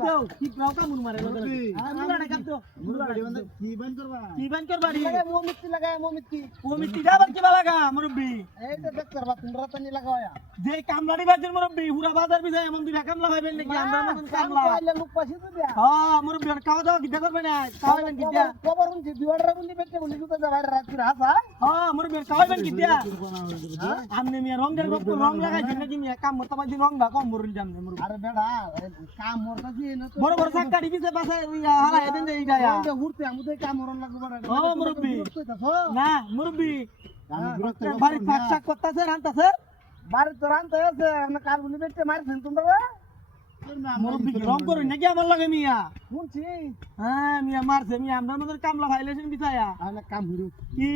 তো কি মারে। আর কাম তো তো কি বান করবা বান লাগায় মুরব্বি। দেখ করবা তোমরা তো নি লাগায়া যে কামলাড়ি বাজের মুরব্বি পুরা বাজার বিজয় এমন দুইটা কামলা ভাইবেন নাকি? আমরা মতন কামলা কামলা। লোক পাশে তো দিয়া। হ্যাঁ মুরব্বি আর খাওয়া দাওয়া কিটা করবে না খাওয়াবেন কি দিয়া খবর শুনছি দুয়াররা বুঝি বেটে বলি জুতা যা বাইরে রাত হ্যাঁ মুরব্বি খাওয়াবেন কি আমনে মিয়া রং কাম মতো বাজি রং না কম মরুন জামনে মুরব্বি। আরে বেড়া কাম মোরটা কি না তো বড় বড় সাক্কা ডিবিছে পাশে হালা এদেন যে ইয়া। ঘুরতে আমি তো কাম মরন লাগবে ও, মুরব্বি। না মুরব্বি। বাড়ি। ফাঁক শাক করতেছে রান্তাছে বাড়ি তো রানতে আছে আমরা কার বলি বেটে মারছেন তোমরা? মুরব্বি কি রং করুন নাকি আমার লাগে মিয়া? শুনছি। হ্যাঁ মিয়া মারছে মিয়া আমরা মতন কামলা ভাইলেছেন বিছায়া। আমি কাম হইল। কি?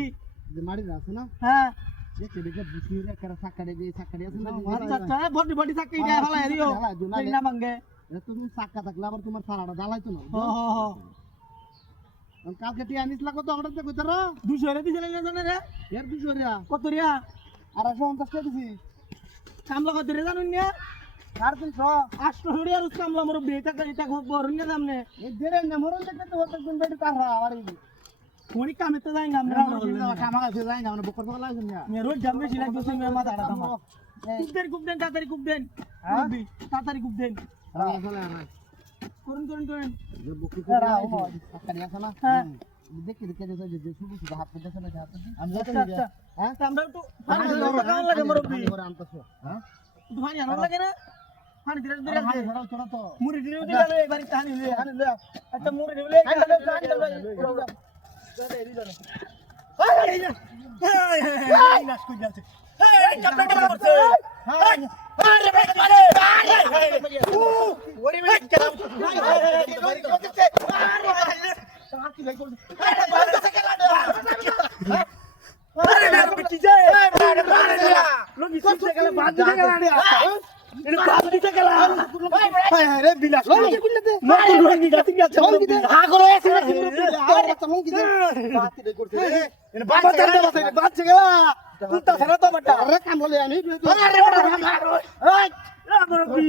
যে মারি আছে না? হ্যাঁ। কারা সাকাড়ে দিয়ে সাকাড়ে আছে না? আচ্ছা আচ্ছা বডি বডি দিও। জ্বালাই দিও, নাইলে- না ভাঙ্গে এ তুমি সাক্কা থাকলে আবার তোমার সারাটা জ্বালাইতো না হ হ হ আমি কালকে টিয়া আনিস লাগো তো আমরা তো কইতার? দুশো রে দিছে না জানে রে? এর দুশো রিয়া কত রিয়া আড়াইশো পঞ্চাশ টাকা দিছি। কামলা কত রে জানুন না? আর তিনশো। আটশো রিয়া রুস কামলা মুরব্বি এটা এটা খুব বড় না। সামনে দেরে না মরন দেখতে তো হতে দিন বেটে কার বাড়ি কোনি কামে তো যাই না আমরা কামাগা ফিরে যাই না আমরা বকর বকর লাগছে না। মেয়ে রোজ জামে সিলাই দোসে মেয়ে মাথা আড়া কামা কুপ দেন কুপ দেন তাড়াতাড়ি কুপ দেন। তাড়াতাড়ি কুপ দেন। করুন করুন করুন হ্যাঁ দেখি দেখে দেখে যে শুধু শুধু হাত পেতেছে না হাত আমি আচ্ছা আচ্ছা হ্যাঁ তা আমরা একটু পানি কেমন লাগে মুরব্বি হ্যাঁ একটু পানি আনার লাগে না পানি দিলে দিলে হাত ধরাও ছোট তো মুড়ি দিলে দিলে পানি দিলে দিলে আমি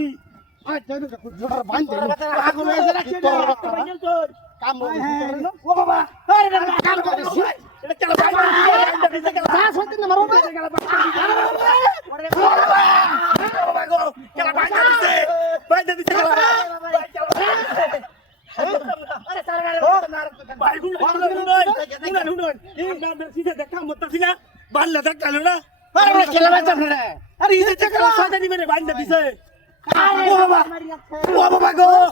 বাল্লা দেখাল না আরে আরে এটা কেন শয়তানি মেরে বাইন্দা দিছে। ও বাবা ও বাবা গো ও